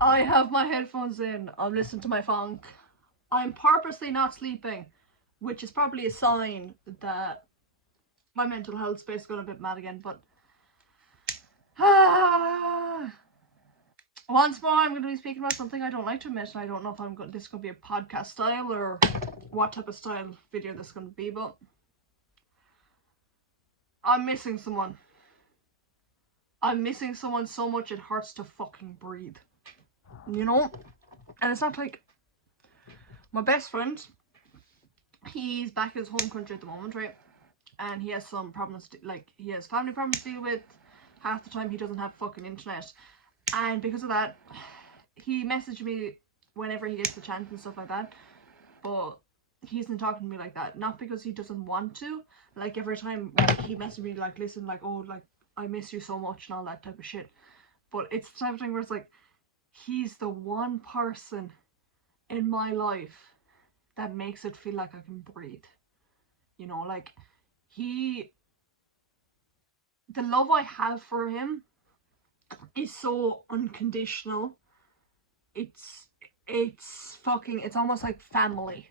I have my headphones in, I'm listening to my funk. I'm purposely not sleeping, which is probably a sign that my mental health space is going a bit mad again, but once more I'm going to be speaking about something I don't like to admit, and I don't know if this is going to be a podcast style or what type of style video this is going to be, but I'm missing someone. I'm missing someone so much it hurts to fucking breathe. You know? And it's not like my best friend, he's back in his home country at the moment, right? And he has some problems, he has family problems to deal with. Half the time he doesn't have fucking internet. And because of that, he messaged me whenever he gets the chance and stuff like that. But he isn't talking to me like that. Not because he doesn't want to. Like, every time he messaged me, like, listen, like, oh, like, I miss you so much and all that type of shit. But it's the type of thing where it's like, he's the one person in my life that makes it feel like I can breathe. You know, like, the love I have for him is so unconditional. It's almost like family.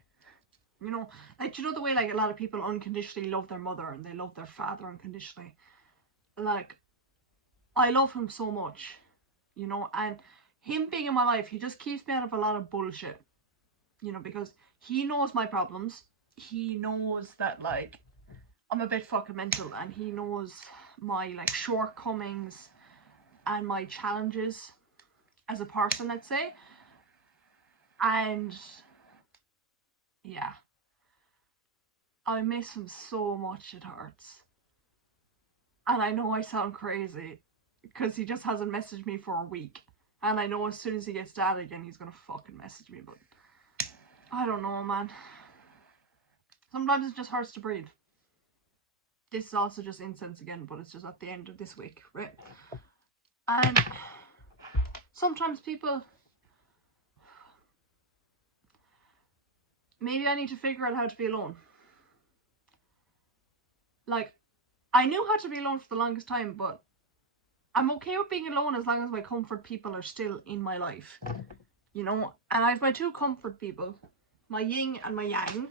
You know, like, you know the way, like, a lot of people unconditionally love their mother and they love their father unconditionally. Like, I love him so much, you know, and him being in my life, he just keeps me out of a lot of bullshit, you know, because he knows my problems. He knows that, like, I'm a bit fucking mental, and he knows my, like, shortcomings and my challenges as a person, let's say. And yeah, I miss him so much, it hurts. And I know I sound crazy because he just hasn't messaged me for a week. And I know as soon as he gets dad again, he's gonna fucking message me, but I don't know, man. Sometimes it just hurts to breathe. This is also just incense again, but it's just at the end of this week, right? And sometimes people, maybe I need to figure out how to be alone. Like, I knew how to be alone for the longest time, but I'm okay with being alone as long as my comfort people are still in my life, you know? And I have my two comfort people, my yin and my yang.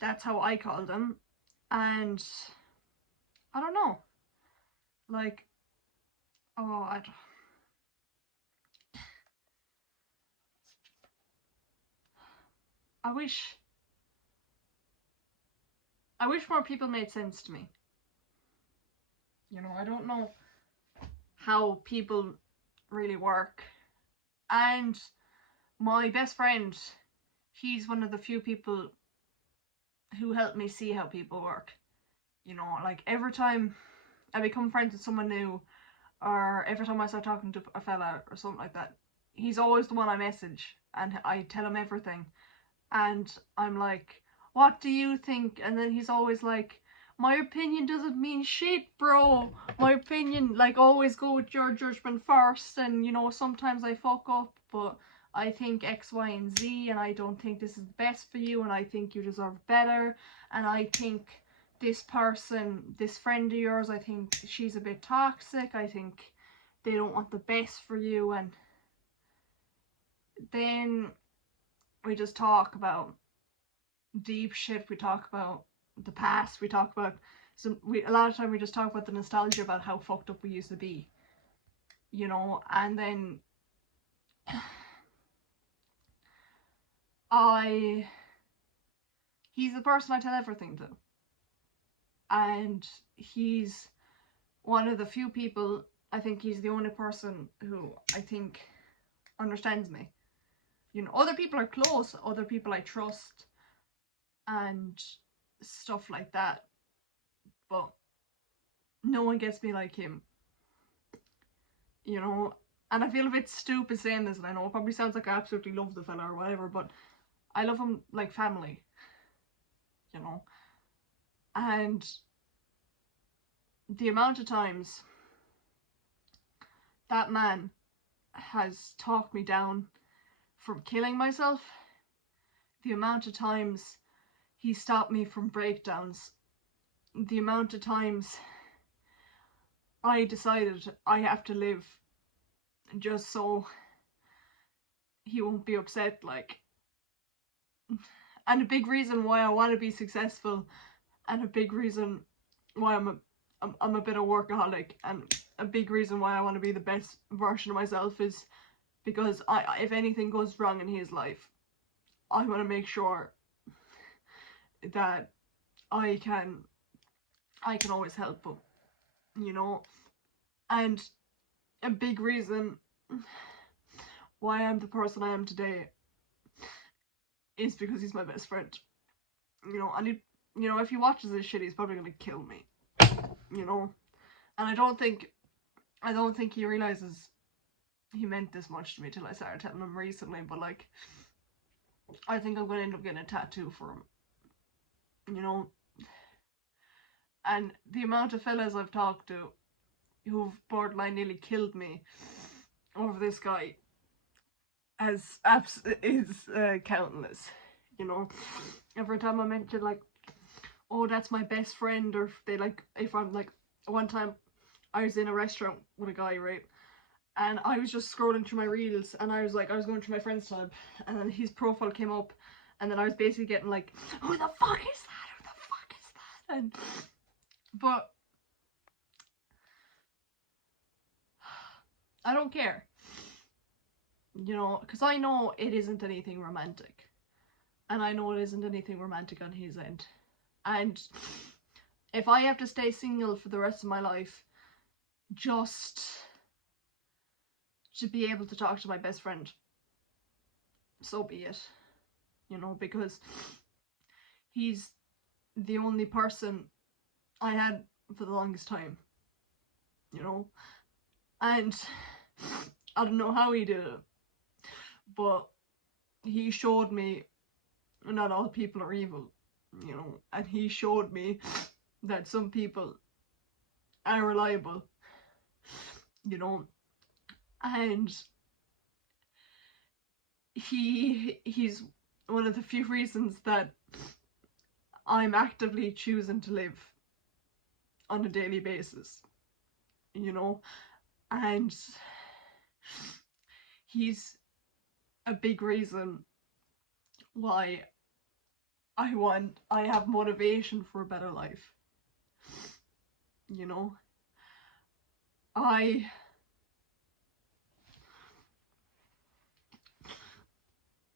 That's how I call them. And I don't know. Like, oh, I wish more people made sense to me. You know, I don't know how people really work. And my best friend, he's one of the few people who helped me see how people work. You know, like, every time I become friends with someone new, or every time I start talking to a fella or something like that, he's always the one I message and I tell him everything. And I'm like, what do you think? And then he's always like, my opinion doesn't mean shit, bro. My opinion, like, always go with your judgment first. And, you know, sometimes I fuck up, but I think X, Y, and Z, and I don't think this is the best for you, and I think you deserve better. And I think this person, this friend of yours, I think she's a bit toxic. I think they don't want the best for you. And then we just talk about deep shit. We talk about the past. We talk about a lot of time we just talk about the nostalgia about how fucked up we used to be, you know. And then he's the person I tell everything to, and he's one of the few people, I think he's the only person who I think understands me. You know, other people are close, other people I trust and stuff like that, but no one gets me like him, you know. And I feel a bit stupid saying this, and I know it probably sounds like I absolutely love the fella or whatever, but I love him like family, you know. And the amount of times that man has talked me down from killing myself, the amount of times he stopped me from breakdowns, the amount of times I decided I have to live just so he won't be upset, like. And a big reason why I want to be successful, and a big reason why I'm a bit of workaholic, and a big reason why I want to be the best version of myself is because if anything goes wrong in his life, I want to make sure that I can always help him, you know. And a big reason why I'm the person I am today is because he's my best friend, you know. And if he watches this shit, he's probably gonna kill me, you know. And I don't think he realizes he meant this much to me till I started telling him recently. But like, I think I'm gonna end up getting a tattoo for him, you know. And the amount of fellas I've talked to who've borderline nearly killed me over this guy is countless, you know. Every time I mention like, oh, that's my best friend, or if I'm like, one time I was in a restaurant with a guy, right, and I was just scrolling through my reels, and I was going through my friends tab, and then his profile came up, and then I was basically getting like, who the fuck is that, who the fuck is that? And but I don't care, you know, because I know it isn't anything romantic, and I know it isn't anything romantic on his end. And if I have to stay single for the rest of my life just to be able to talk to my best friend, so be it, you know, because he's the only person I had for the longest time, you know. And I don't know how he did it, but he showed me not all people are evil, you know, and he showed me that some people are reliable, you know. And he's one of the few reasons that I'm actively choosing to live on a daily basis, you know. And he's a big reason why I have motivation for a better life, you know.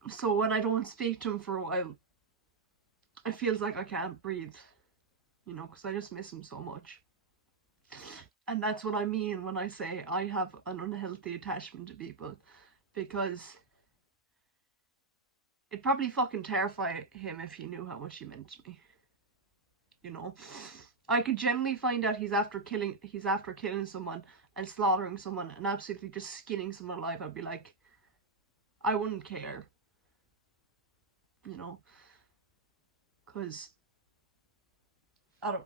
So when I don't speak to him for a while, it feels like I can't breathe, you know, because I just miss him so much. And that's what I mean when I say I have an unhealthy attachment to people, because it'd probably fucking terrify him if he knew how much he meant to me, you know. I could generally find out he's after killing someone and slaughtering someone and absolutely just skinning someone alive. I'd be like, I wouldn't care, you know, because I don't.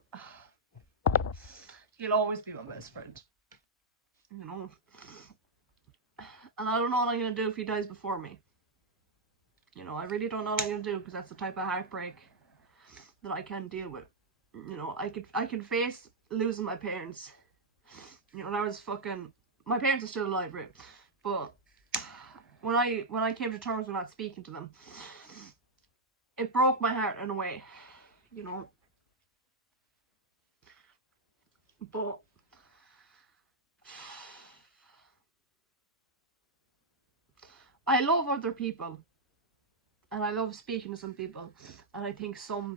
He'll always be my best friend, you know. And I don't know what I'm gonna do if he dies before me. You know, I really don't know what I'm gonna do, because that's the type of heartbreak that I can't deal with. You know, I could face losing my parents. You know, that was fucking. My parents are still alive, right? But when I came to terms with not speaking to them, it broke my heart in a way, you know. But I love other people, and I love speaking to some people, and I think some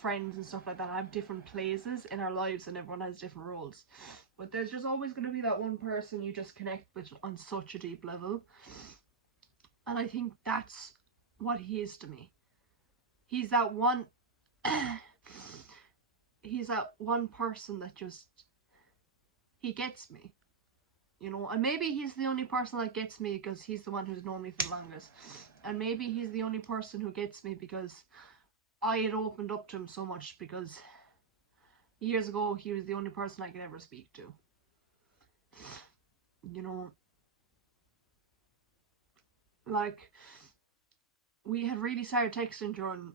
friends and stuff like that have different places in our lives, and everyone has different roles. But there's just always going to be that one person you just connect with on such a deep level. And I think that's what he is to me. He's that one he's that one person that just, he gets me, you know. And maybe he's the only person that gets me because he's the one who's known me for the longest, and maybe he's the only person who gets me because I had opened up to him so much, because years ago he was the only person I could ever speak to, you know. Like, we had really started texting during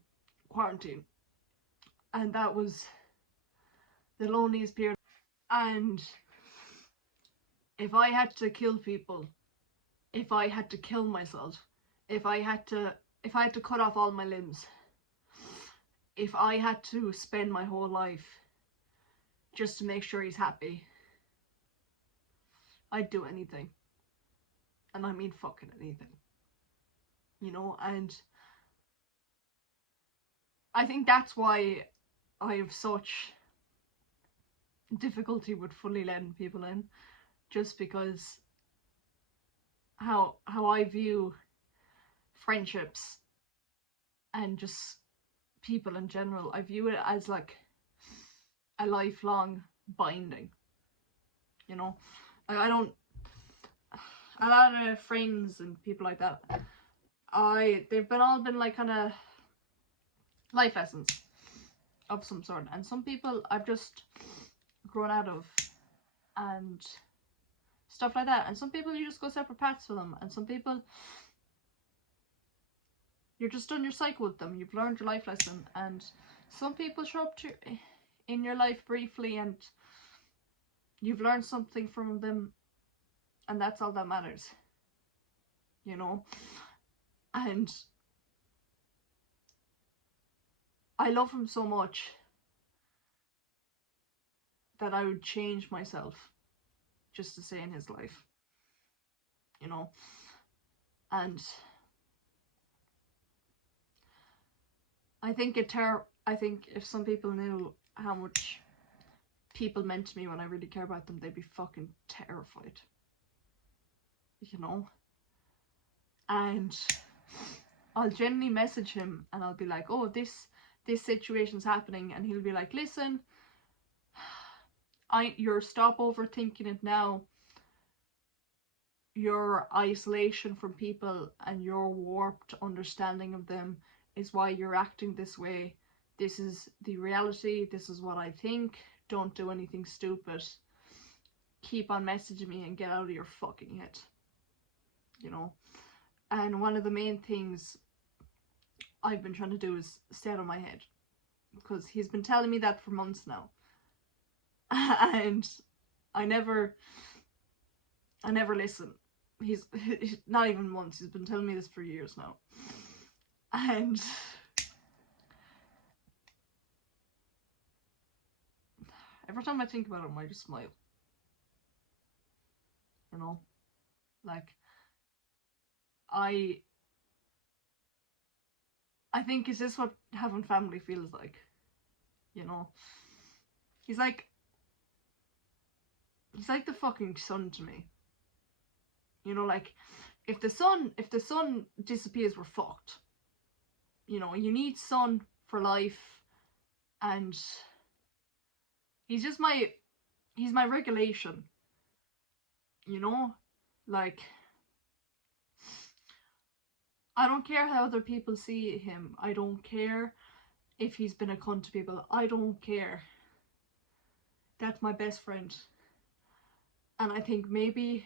quarantine, and that was the loneliest period. And if I had to kill people, if I had to kill myself, if I had to cut off all my limbs, if I had to spend my whole life just to make sure he's happy, I'd do anything. And I mean fucking anything. You know, and I think that's why I have such difficulty with fully letting people in, just because how I view friendships and just people in general, I view it as like a lifelong binding. You know, I don't. A lot of friends and people like that, they've all been like kind of life lessons of some sort, and some people I've just grown out of, and stuff like that. And some people you just go separate paths with them, and some people you're just done your cycle with them. You've learned your life lesson, and some people show up to in your life briefly, and you've learned something from them, and that's all that matters. You know, and I love him so much that I would change myself just to stay in his life. You know, and I think if some people knew how much people meant to me when I really care about them, they'd be fucking terrified. You know? And I'll generally message him and I'll be like, oh, this situation's happening, and he'll be like, listen, you're stop overthinking it now. Your isolation from people and your warped understanding of them is why you're acting this way. This is the reality. This is what I think. Don't do anything stupid. Keep on messaging me and get out of your fucking head. You know? And one of the main things I've been trying to do is stay out of my head. Because he's been telling me that for months now. And I never listen. He's not even months. He's been telling me this for years now. And every time I think about him, I just smile. You know? Like, I think, is this what having family feels like? You know? He's like the fucking sun to me. You know, like, if the sun disappears, we're fucked. You know, you need sun for life, and he's my regulation. You know? Like, I don't care how other people see him. I don't care if he's been a cunt to people. I don't care. That's my best friend. And I think maybe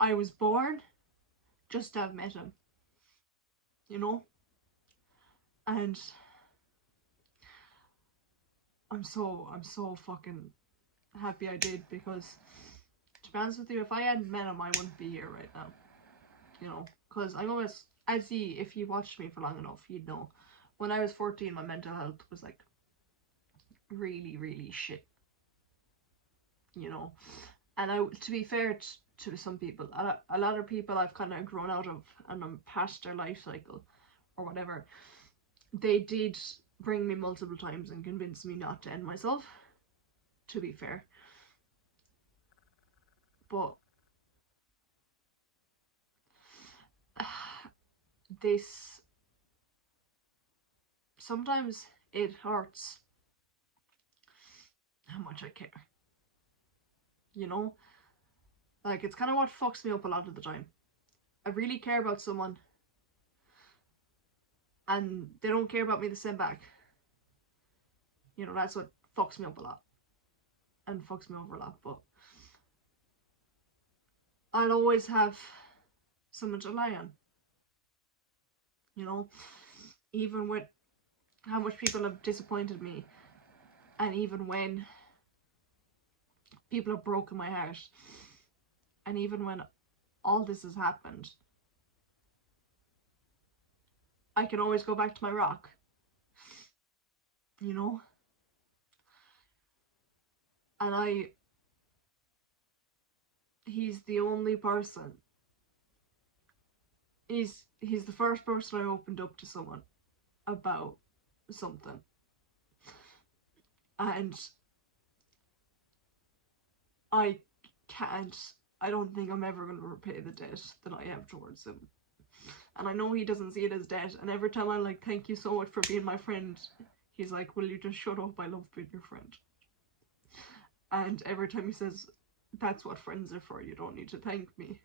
I was born just to have met him. You know? And I'm so fucking happy I did, because to be honest with you, if I hadn't met him, I wouldn't be here right now. You know? Because I'm always, if you watched me for long enough, you'd know. When I was 14, my mental health was like really, really shit. You know? And to be fair to some people, a lot of people I've kind of grown out of and I'm past their life cycle or whatever, they did bring me multiple times and convince me not to end myself, to be fair. But this, sometimes it hurts how much I care. You know? Like, it's kind of what fucks me up a lot of the time. I really care about someone and they don't care about me the same back. You know, that's what fucks me up a lot and fucks me over a lot. But I'll always have someone to rely on. You know? Even with how much people have disappointed me, and even when people have broken my heart, and even when all this has happened, I can always go back to my rock, you know? And he's the only person, he's the first person I opened up to someone about something. And I can't, I don't think I'm ever going to repay the debt that I have towards him. And I know he doesn't see it as debt, and every time I'm like, thank you so much for being my friend, he's like, will you just shut up, I love being your friend. And every time he says, that's what friends are for, you don't need to thank me.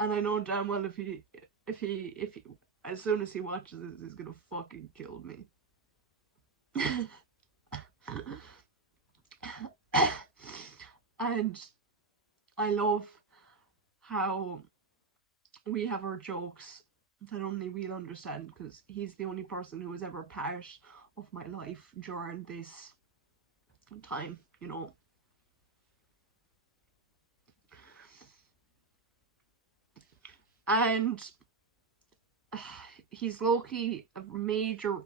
And I know damn well if he as soon as he watches this, he's gonna fucking kill me. And I love how we have our jokes that only we'll understand, because he's the only person who was ever part of my life during this time, you know. And he's low-key a major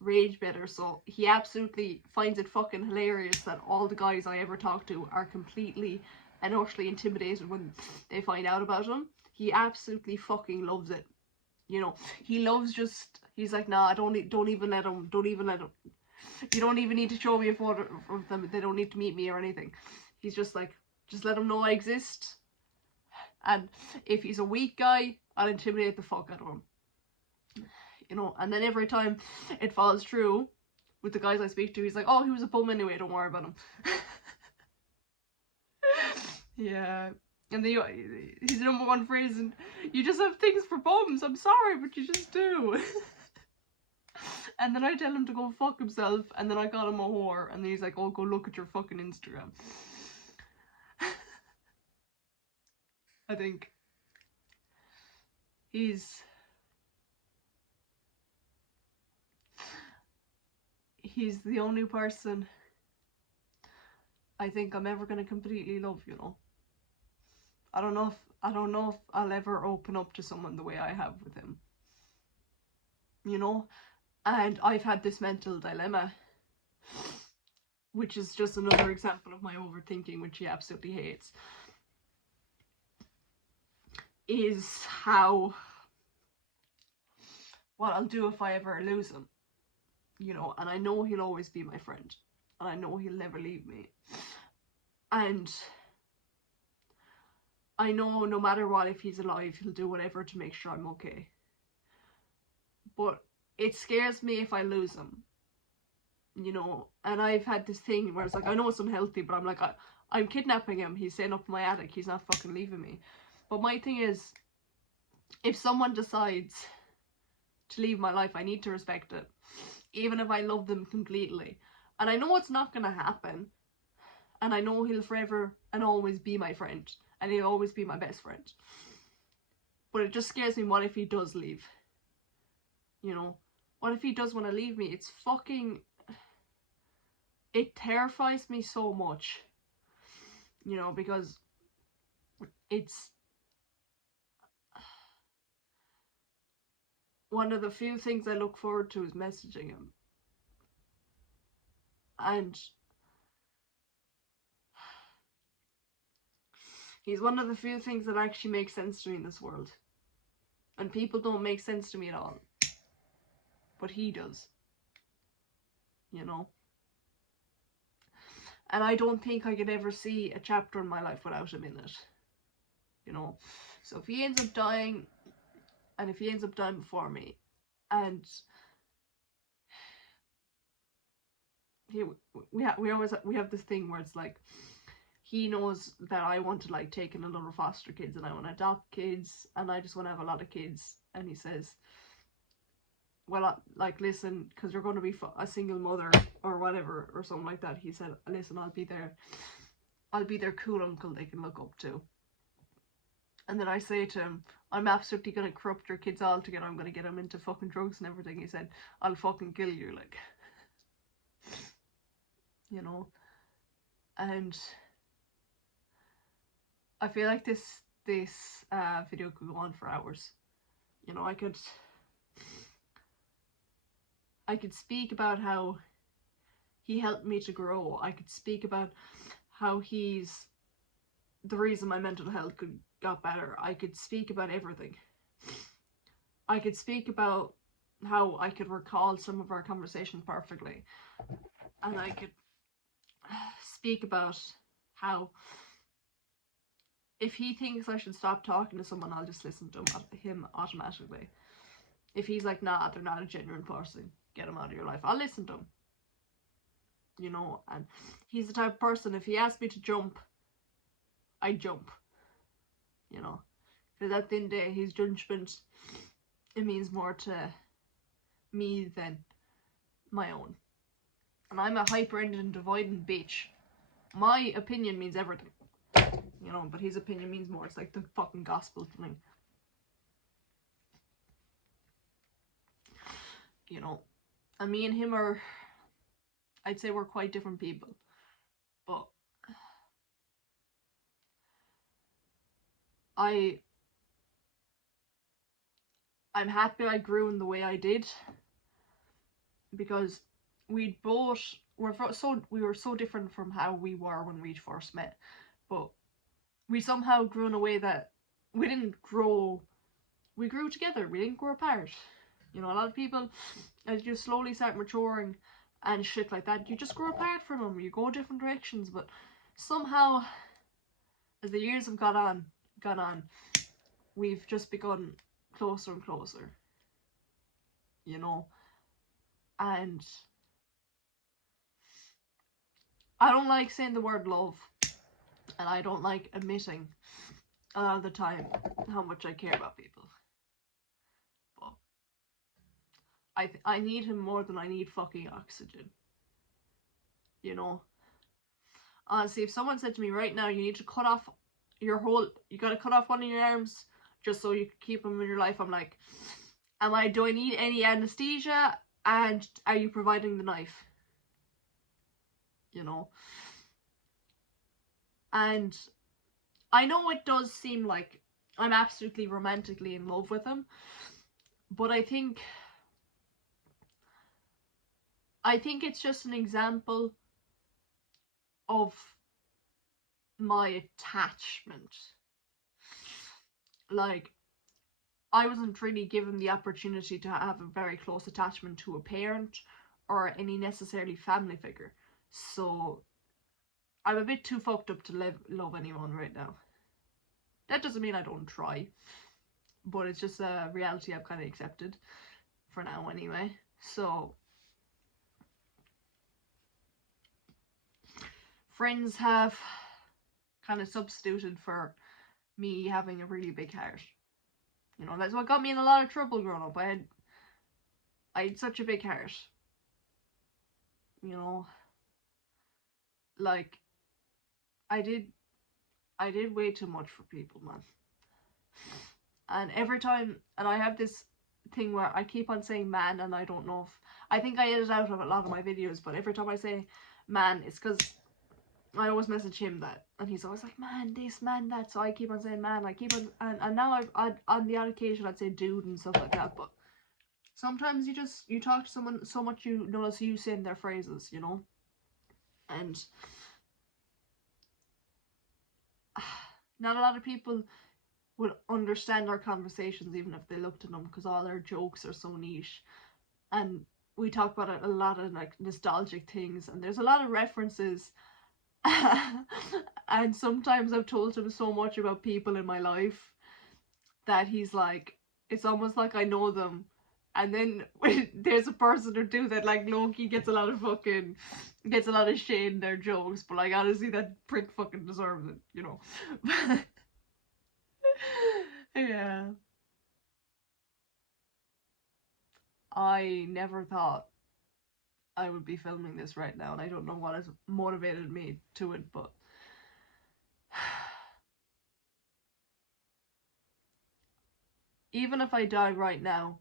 rage better, so he absolutely finds it fucking hilarious that all the guys I ever talk to are completely and utterly intimidated when they find out about him. He absolutely fucking loves it. You know, he loves just, he's like, nah, don't even let him, you don't even need to show me a photo of them, they don't need to meet me or anything. He's just like, just let him know I exist, and if he's a weak guy, I'll intimidate the fuck out of him. You know, and then every time it falls through with the guys I speak to, he's like, oh, he was a bum anyway, don't worry about him. Yeah. And he's the number one phrase, and you just have things for bums, I'm sorry, but you just do. And then I tell him to go fuck himself, and then I call him a whore, and then he's like, oh, go look at your fucking Instagram. I think he's the only person I think I'm ever gonna completely love, you know. I don't know if I'll ever open up to someone the way I have with him, you know. And I've had this mental dilemma, which is just another example of my overthinking, which he absolutely hates, is how, what I'll do if I ever lose him, you know. And I know he'll always be my friend, and I know he'll never leave me, and I know no matter what, if he's alive, he'll do whatever to make sure I'm okay. But it scares me if I lose him, you know. And I've had this thing where it's like, I know it's unhealthy, but I'm like, I'm kidnapping him, he's staying up in my attic, he's not fucking leaving me. But my thing is, if someone decides to leave my life, I need to respect it, even if I love them completely. And I know it's not gonna happen, and I know he'll forever and always be my friend, and he'll always be my best friend. But it just scares me, what if he does leave? You know, what if he does want to leave me? It's fucking, it terrifies me so much, you know, because it's one of the few things I look forward to is messaging him. And he's one of the few things that actually make sense to me in this world. And people don't make sense to me at all. But he does. You know? And I don't think I could ever see a chapter in my life without him in it. You know? So if he ends up dying, and if he ends up dying before me, and we have this thing where it's like, he knows that I want to like take in a lot of foster kids, and I want to adopt kids, and I just want to have a lot of kids. And he says, well, like, listen, because you're going to be a single mother or whatever or something like that. He said, listen, I'll be their cool uncle they can look up to. And then I say to him, I'm absolutely going to corrupt your kids all together. I'm going to get them into fucking drugs and everything. He said, I'll fucking kill you, like. You know? And I feel like this video could go on for hours. You know, I could speak about how he helped me to grow. I could speak about how he's the reason my mental health got better. I could speak about everything. I could speak about how I could recall some of our conversations perfectly. And I could speak about how if he thinks I should stop talking to someone, I'll just listen to him automatically. If he's like, nah, they're not a genuine person, get him out of your life, I'll listen to him. You know, and he's the type of person, if he asks me to jump, I jump. You know, because at the end of the day, his judgment, it means more to me than my own. And I'm a hyper-ended and dividing bitch. My opinion means everything. You know, but his opinion means more. It's like the fucking gospel to me. You know, and me and him are, I'd say we're quite different people. But I'm happy I grew in the way I did, because we were so different from how we were when we first met, but we somehow grew in a way that we grew together, we didn't grow apart. You know, a lot of people, as you slowly start maturing and shit like that, you just grow apart from them, you go different directions, but somehow, as the years have gone on, we've just begun closer and closer. You know, and I don't like saying the word love, and I don't like admitting a lot of the time how much I care about people. But I need him more than I need fucking oxygen. You know? Honestly, if someone said to me right now, you need to cut off you gotta cut off one of your arms just so you can keep them in your life, I'm like, do I need any anesthesia? And are you providing the knife? You know? And I know it does seem like I'm absolutely romantically in love with him, but I think it's just an example of my attachment. Like, I wasn't really given the opportunity to have a very close attachment to a parent or any necessarily family figure, so I'm a bit too fucked up to love anyone right now. That doesn't mean I don't try, but it's just a reality I've kind of accepted for now anyway. So friends have kind of substituted for me having a really big heart. You know, that's what got me in a lot of trouble growing up. I had such a big heart. You know, like, I did way too much for people, man. And every time, and I have this thing where I keep on saying man, and I don't know if, I think I edit out of a lot of my videos, but every time I say man, it's because I always message him that, and he's always like, man this, man that, so I keep on saying man, I keep on, and now I'd on the odd occasion I'd say dude and stuff like that, but sometimes you talk to someone so much you notice you saying their phrases, you know, and not a lot of people would understand our conversations even if they looked at them, because all our jokes are so niche, and we talk about a lot of like nostalgic things, and there's a lot of references. And sometimes I've told him so much about people in my life that he's like, it's almost like I know them. And then when there's a person or two that like Loki gets a lot of shade in their jokes, but like honestly that prick fucking deserves it, you know. Yeah. I never thought I would be filming this right now, and I don't know what has motivated me to it, but even if I die right now,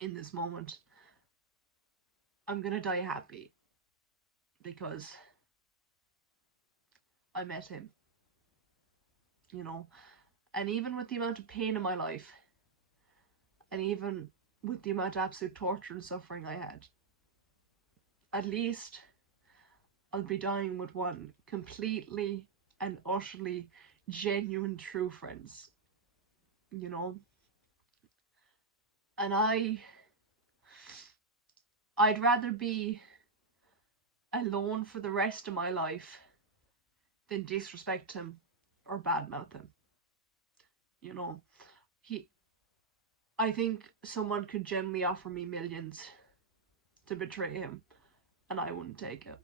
in this moment, I'm gonna die happy, because I met him, you know. And even with the amount of pain in my life, And even with the amount of absolute torture and suffering I had, at least I'll be dying with one completely and utterly genuine true friends, you know? And I'd rather be alone for the rest of my life than disrespect him or badmouth him. You know, he. I think someone could generally offer me millions to betray him, and I wouldn't take it.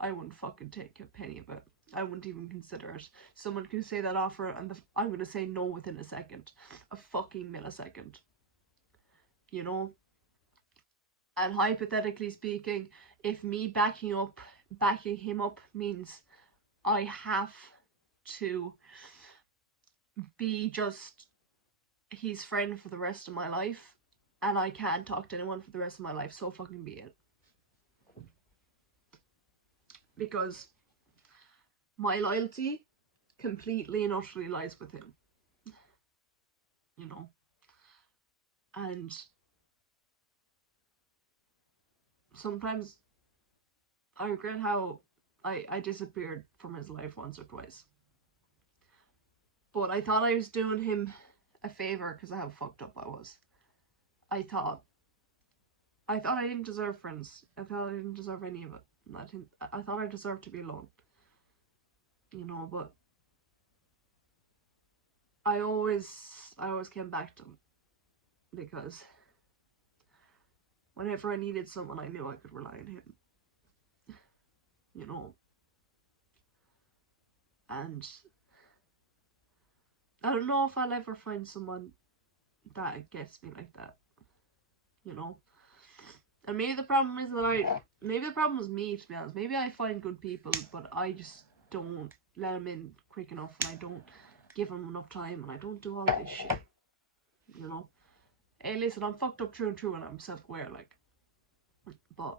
I wouldn't fucking take a penny of it. I wouldn't even consider it. Someone could say that offer, and I'm gonna say no within a second, a fucking millisecond. You know. And hypothetically speaking, if me backing him up means I have to be just his friend for the rest of my life, and I can't talk to anyone for the rest of my life, so fucking be it. Because my loyalty completely and utterly lies with him. You know? And sometimes I regret how I disappeared from his life once or twice. But I thought I was doing him a favour because of how fucked up I was. I thought I didn't deserve friends. I thought I didn't deserve any of it. I thought I deserved to be alone. You know, but I always came back to him because whenever I needed someone, I knew I could rely on him. You know, and I don't know if I'll ever find someone that gets me like that. You know, and maybe the problem is that maybe the problem was me, to be honest. Maybe I find good people, but I just don't let them in quick enough, and I don't give them enough time, and I don't do all this shit. You know, hey, listen, I'm fucked up true and true, and I'm self-aware, like. But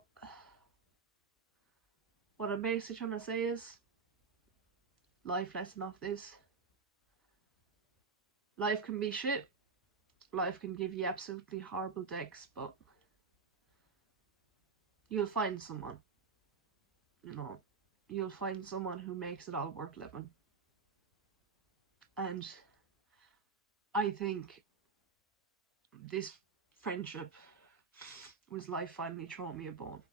what I'm basically trying to say is, life lesson off this: life can be shit. Life can give you absolutely horrible decks, but you'll find someone. You know, you'll find someone who makes it all worth living. And I think this friendship was life finally throwing me a bone.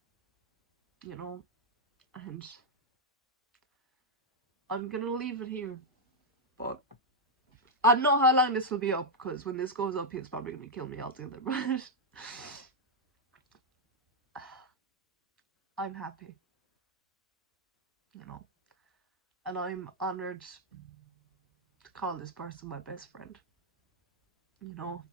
You know, and I'm gonna leave it here. But I don't know how long this will be up, because when this goes up, he's probably gonna kill me altogether. But I'm happy, you know, and I'm honored to call this person my best friend. You know,